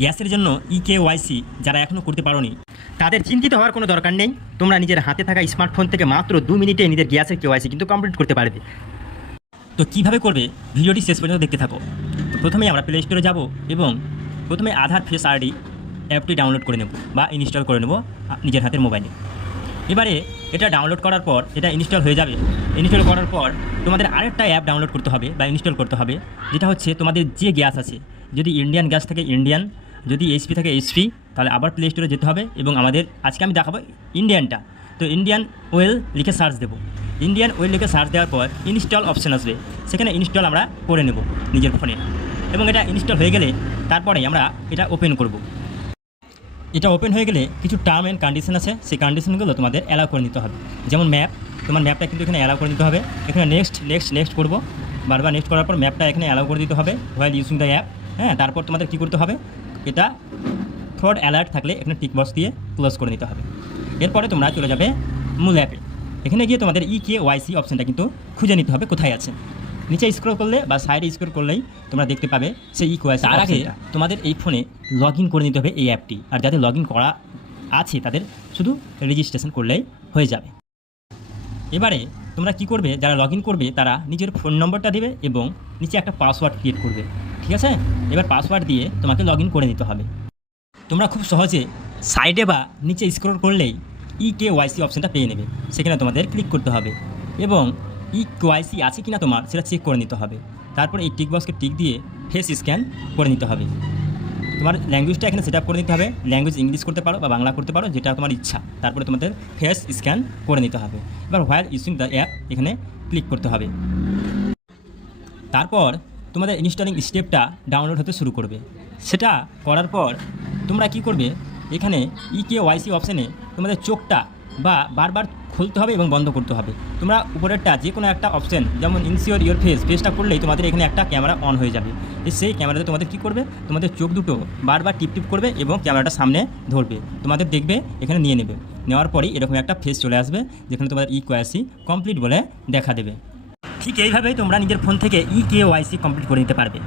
গ্যাসের জন্য ইকেওয়াইসি যারা এখনও করতে পারোনি তাদের চিন্তিত হওয়ার কোনো দরকার নেই। তোমরা নিজের হাতে থাকা স্মার্টফোন থেকে মাত্র 2 মিনিটে নিজের গ্যাসের কেওয়াইসি কিন্তু কমপ্লিট করতে পারবে। তো কীভাবে করবে ভিডিওটি শেষ পর্যন্ত দেখতে থাকো। তো প্রথমেই আমরা প্লে স্টোরে যাব এবং প্রথমে আধার ফেস আইডি অ্যাপটি ডাউনলোড করে নেব বা ইনস্টল করে নেব নিজের হাতের মোবাইলে। এবারে এটা ডাউনলোড করার পর এটা ইনস্টল হয়ে যাবে। ইনস্টল করার পর তোমাদের আরেকটা অ্যাপ ডাউনলোড করতে হবে বা ইনস্টল করতে হবে, যেটা হচ্ছে তোমাদের যে গ্যাস আছে, যদি ইন্ডিয়ান গ্যাস থেকে ইন্ডিয়ান, যদি এইচপি থাকে এইচপি, তাহলে আবার প্লে স্টোরে যেতে হবে এবং আমাদের আজকে আমি দেখাবো ইন্ডিয়ানটা। তো ইন্ডিয়ান ওয়েল লিখে সার্চ দেবো। ইন্ডিয়ান ওয়েল লিখে সার্চ দেওয়ার পর ইনস্টল অপশান আসবে, সেখানে ইনস্টল আমরা করে নেব নিজের ফোনে এবং এটা ইনস্টল হয়ে গেলে তারপরে আমরা এটা ওপেন করব। এটা ওপেন হয়ে গেলে কিছু টার্ম অ্যান্ড কন্ডিশন আছে, সেই কন্ডিশনগুলো তোমাদের অ্যালাউ করে নিতে হবে। যেমন ম্যাপ, তোমার ম্যাপটা কিন্তু এখানে অ্যালাউ করে নিতে হবে। এখানে নেক্সট নেক্সট নেক্সট করবো, বারবার নেক্সট করার পর ম্যাপটা এখানে অ্যালাউ করে দিতে হবে হোয়াইল ইউজিং দ্য অ্যাপ। হ্যাঁ, তারপর তোমাদের কী করতে হবে, এটা ফ্রড অ্যালার্ট থাকলে এখানে টিক বক্স দিয়ে ক্লোজ করে নিতে হবে। এরপরে তোমরা চলে যাবে মূল অ্যাপে। এখানে গিয়ে তোমাদের ইকেওয়াইসি অপশানটা কিন্তু খুঁজে নিতে হবে কোথায় আছে। নিচে স্ক্রল করলে বা সাইডে স্ক্রল করলেই তোমরা দেখতে পাবে সেই ইকেওয়াইসি। তার আগে তোমাদের এই ফোনে লগ ইন করে নিতে হবে এই অ্যাপটি, আর যাদের লগ ইন করা আছে তাদের শুধু রেজিস্ট্রেশন করলেই হয়ে যাবে। এবারে তোমরা কি করবে, যারা লগ ইন করবে তারা নিজের ফোন নম্বরটা দেবে এবং নিচে একটা পাসওয়ার্ড ক্রিয়েট করবে, ঠিক আছে? এবার পাসওয়ার্ড দিয়ে তোমাকে লগ ইন করে নিতে হবে। তোমরা খুব সহজে সাইডে বা নিচে স্ক্রল করলেই ইকেওয়াইসি অপশানটা পেয়ে নেবে। সেখানে তোমাদের ক্লিক করতে হবে এবং ইকেওয়াইসি আছে কিনা তোমার সেটা চেক করে নিতে হবে। তারপর এই টিক বক্সকে টিক দিয়ে ফেস স্ক্যান করে নিতে হবে। তোমার ল্যাঙ্গুয়েজটা এখানে সেট আপ করে নিতে হবে, ল্যাঙ্গুয়েজ ইংলিশ করতে পারো বা বাংলা করতে পারো, যেটা তোমার ইচ্ছা। তারপরে তোমাদের ফেস স্ক্যান করে নিতে হবে। এবার হোয়াইল ইউজিং দ্য অ্যাপ এখানে ক্লিক করতে হবে। তারপর তোমাদের ইনস্টলিং স্টেপটা ডাউনলোড হতে শুরু করবে। সেটা করার পর তোমরা কি করবে, এখানে ইকেওয়াইসি অপশানে তোমাদের চোখটা বা বারবার খুলতে হবে এবং বন্ধ করতে হবে। তোমরা উপরেরটা যে কোনো একটা অপশান, যেমন ইনসিওর ইওর ফেসটা করলেই তোমাদের এখানে একটা ক্যামেরা অন হয়ে যাবে। সেই ক্যামেরাতে তোমাদের কী করবে, তোমাদের চোখ দুটো বারবার টিপ টিপ করবে এবং ক্যামেরাটা সামনে ধরবে, তোমাদের দেখবে এখানে নিয়ে নেবে। নেওয়ার পরেই এরকম একটা ফেস চলে আসবে যেখানে তোমাদের ইকেওয়াইসি কমপ্লিট বলে দেখা দেবে। ঠিক এইভাবেই তোমরা নিজের ফোন থেকে ইকেওয়াইসি কমপ্লিট করে নিতে পারবে।